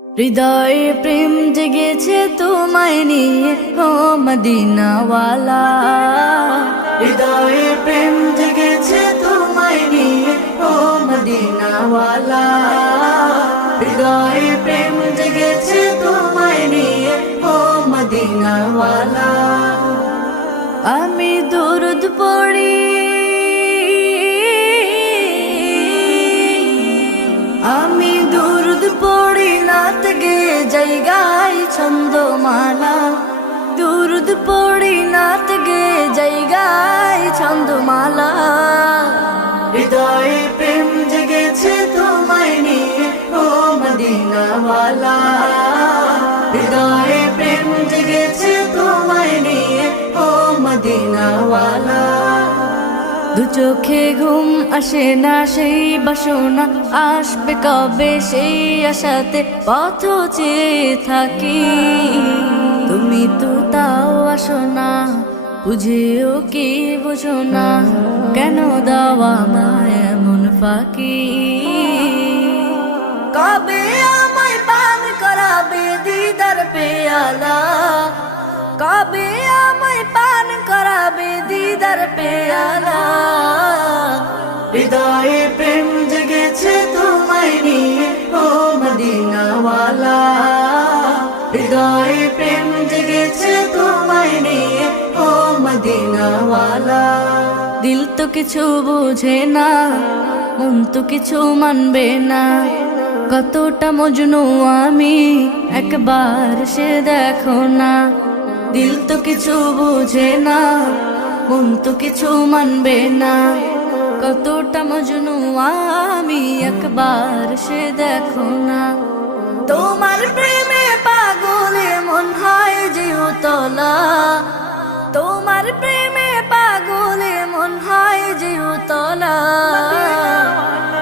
হৃদয়ে প্রেম জেগেছে তোমায় নিয়ে ও মদিনাওয়ালা। হৃদয়ে প্রেম জেগেছে তোমায় নিয়ে ও মদিনাওয়ালা। হৃদয়ে প্রেম জেগেছে তোমায় নিয়ে ও মদিনাওয়ালা। আমি দরুদ পড়ি, আমি দরুদ পড়ি, নাত গে জায়গায় ছন্দমালা। দরুদ পড়ি, নাত গে জায়গায় ছন্দমালা। হৃদয়ে প্রেম জেগেছে তোমায় নিয়ে ও মদিনাওয়ালা। হৃদয়ে প্রেম জেগেছে তোমায় নিয়ে ও মদিনাওয়ালা। দু চোখে ঘুম আসে না, সেই বাসনা আসবে কবে, সেই আশাতে পথ চেয়ে থাকি। তুমি তো তাও আসো না, বুঝেও কি বুঝো না, কেন দাওয়া মায় এমন ফাঁকি। কবে আমায় পান করাবে দিদার পেয়ালা, কবে আমায় পান করাবে দিদার পেয়ালা। হৃদয়ে প্রেম জেগেছে তোমায় নিয়ে ও মদিনাওয়ালা। হৃদয়ে প্রেম জেগেছে তোমায় নিয়ে ও মদিনাওয়ালা। দিল তো কিছু বুঝে না, মন তো কিছু মানবে না, কতটা মজনু আমি একবার সে দেখো না। দিল তো কিছু বুঝে না, মন তো কিছু মানবে না, কতটা মজনু আমি একবার সে দেখো না। তোমার প্রেমে পাগলে মন হয় যে উতলা, তোমার প্রেমে পাগলে মন হয় যে উতলা।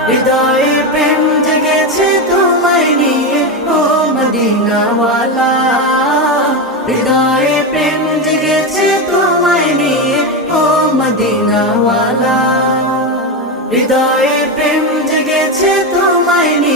হৃদয়ে প্রেম জেগেছে তোমায় নিয়ে ও মদিনাওয়ালা। হৃদয়ে প্রেম জেগেছে তোমায় নিয়ে ও মদিনাওয়ালা। হৃদয়ে প্রেম জেগেছে তোমায় নিয়ে